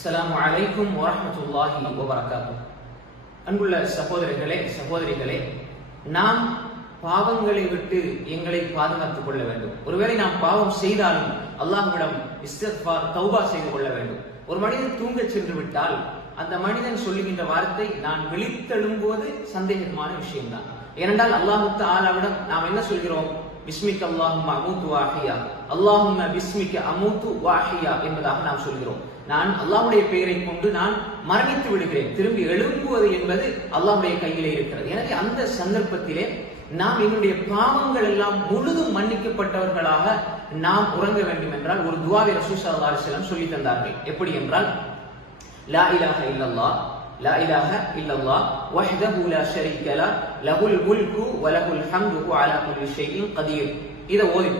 அஸ்லாம் வலைக்கும் வரமத்துல்லாஹி வபரகாத்து. அன்புள்ள சகோதரர்களே சகோதரிகளே நாம் பாவங்களை விட்டு எங்களை பாதுகாத்துக் கொள்ள வேண்டும். ஒருவேளை நாம் பாவம் செய்தாலும் அல்லாஹ்விடம் இஸ்திக்ஃபார் தௌபா செய்து கொள்ள வேண்டும். ஒரு மனிதன் தூங்கச் சென்று விட்டால் அந்த மனிதன் சொல்லுகின்ற வார்த்தை நான் விழித்தெழும்போது சந்தேகமான விஷயம்தான். ஏனென்றால் அல்லாஹு ஆலாவிடம் நாம் என்ன சொல்கிறோம்? பிஸ்மிக் அல்லாஹும் அமூத்து வாஹியா அல்லாஹும் பிஸ்மிக் அமூத்து வாஹியா என்பதாக நாம் சொல்கிறோம். நான் அல்லாஹுடைய பெயரை கொண்டு நான் மரணித்து விடுகிறேன். திரும்பி எழும்புவது என்பது அல்லாஹுடைய கையிலே இருக்கிறது. எனவே அந்த சந்தர்ப்பத்திலே நாம் என்னுடைய பாவங்கள் எல்லாம் முழுதும் மன்னிக்கப்பட்டவர்களாக நாம் உறங்க வேண்டும் என்றால் ஒரு துவாவை ரசூல் ஸல்லல்லாஹு சொல்லி தந்தார்கள். எப்படி என்றால் லா இலாஹ இல்லல்லாஹ் لا إله إلا الله وحده لا شريك له له الملك وله الحمد على كل شيء قدير. إذا ஓதி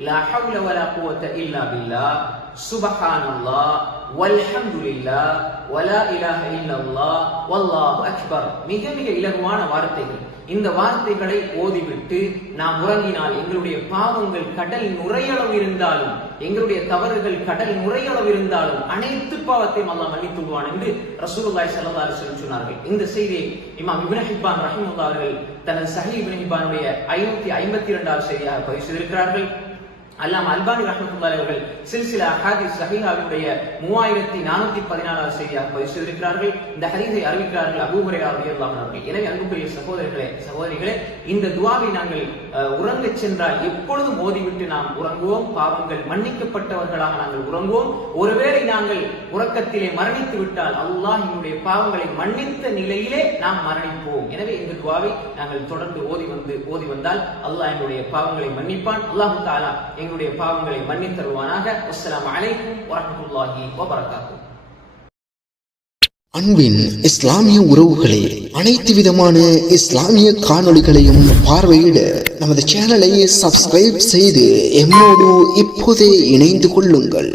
لا حول ولا قوة إلا بالله. சுப்ஹானல்லாஹ் வல்ஹம்துலில்லாஹ் வலா இலாஹ இல்லல்லாஹ் வல்லாஹு அக்பர். மிக மிக இலகுவான வார்த்தைகள். இந்த வார்த்தைகளை ஓதிவிட்டு நாம் உறங்கினால் எங்களுடைய பாவங்கள் கடல் நுரையளவு இருந்தாலும் எங்களுடைய தவறுகள் கடல் நுரையளவு இருந்தாலும் அனைத்து பாவத்தையும் அல்லாஹ் மன்னித்து விடுவான் என்று ரசூலுல்லாஹி ஸல்லல்லாஹு அலைஹி சொன்னார்கள். இந்த செய்தியை இமாம் இப்னு ஹிப்பான் ரஹிமஹுல்லாஹ் அவர்கள் தனது சஹி இப்னு ஹிப்பானுடைய 552வது செய்தியாக பதிவு செய்திருக்கிறார்கள். அல்லாம் அல்பானி ரஹமத்துல்லாஹி அவர்கள் சில்சிலா அஹாதி சஹீஹாவினுடைய மூவாயிரத்தி நானூத்தி பதினாலாவது செய்தியாக பதிவு செய்திருக்கிறார்கள். இந்த ஹதீஸை அறிவிக்கிறார்கள் அபூ அவர்கள் எனவே அன்புக்குரிய சகோதரர்களே சகோதரிகளே இந்த துவாவை நாங்கள் உறங்க சென்றால் எப்பொழுதும் ஓதிவிட்டு நாம் உறங்குவோம். பாவங்கள் மன்னிக்கப்பட்டவர்களாக நாங்கள் உறங்குவோம். ஒருவேளை நாங்கள் உறக்கத்திலே மரணித்து விட்டால் அல்லாஹ் என்னுடைய பாவங்களை மன்னித்த நிலையிலே நாம் மரணிப்போம். எனவே இந்த துவாவை நாங்கள் தொடர்ந்து ஓதி வந்து ஓதி வந்தால் அல்லாஹ் என்னுடைய பாவங்களை மன்னிப்பான். அல்லாஹு எங்கள் எங்களுடைய பாவங்களை மன்னித் தருவானாக. அஸ்லாம் அலைக்கும் வரமத்துல்லாஹி வபரகாத்துஹு அன்பின் இஸ்லாமிய உறவுகளே அனைத்து விதமான இஸ்லாமிய காணொளிகளையும் பார்வையிட நமது சேனலை சப்ஸ்கிரைப் செய்து எம்மோடு இப்போதே இணைந்து கொள்ளுங்கள்.